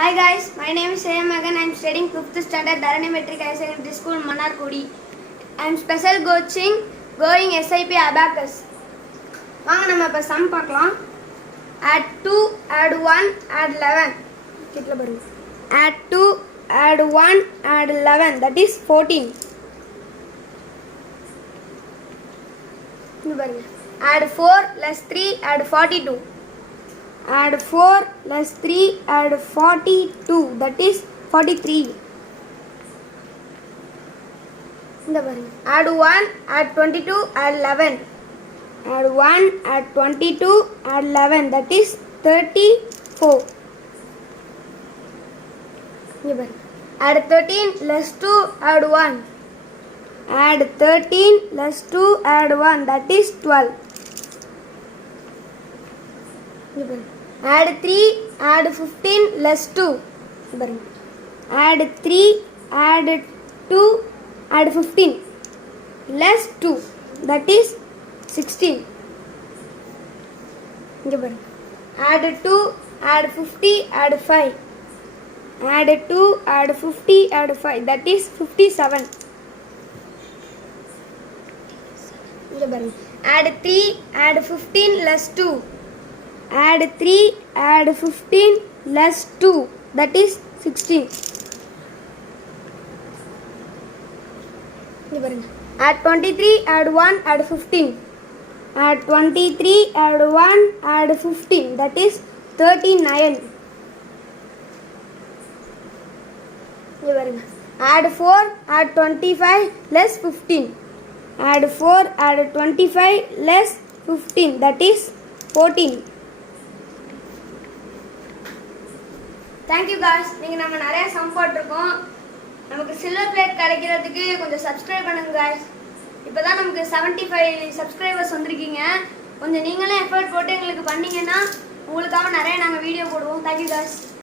Hi guys, my name is Seyam Magan. I am studying 5th standard Dharani Metric High Secondary School, Manarkudi. I am special coaching going SIP Abacus. வாங்க நம்ம இப்ப சம் பார்க்கலாம். Add 2, add 1, add 11. கிட்டல பாருங்க. Add 2, add 1, add 11. That is 14. இங்க பாருங்க. Add 4 plus 3, add 42. Add 4 plus 3, add 42. That is 43. இந்த பாருங்க. Add 1, add 22, add 11. Add 1, add 22, add 11. That is 34. இங்க பாருங்க. Add 13 plus 2, add 1. Add 13 plus 2, add 1. That is 12. இங்க பாருங்க. Add 3, add 15 plus 2. பாருங்க. Add 3, add 2, add 15 plus 2. That is 16. இங்க பாருங்க. Add 2, add 50, add 5. Add 2, add 50, add 5. That is 57. இங்க பாருங்க. Add 3, add 15 plus 2. Add 3, add 15 plus 2. That is 16. இங்க பாருங்க. Add 23, add 1, add 15. Add 23, add 1, add 15. That is 39. இங்க பாருங்க. Add 4, add 25 plus 15. Add 4, add 25 plus 15. That is 14. Thank you guys. நீங்கள் நம்ம நிறைய சம் போட்டிருக்கோம். நமக்கு சில்வர் பிளேட் கிடைக்கிறதுக்கு கொஞ்சம் சப்ஸ்கிரைப் பண்ணுங்க காய்ஸ். இப்போ தான் நமக்கு 75 சப்ஸ்கிரைபர்ஸ் வந்திருக்கீங்க. கொஞ்சம் நீங்களே எஃபர்ட் போட்டு எங்களுக்கு பண்ணிங்கன்னா உங்களுக்காக நிறைய நாங்கள் வீடியோ போடுவோம். Thank you guys.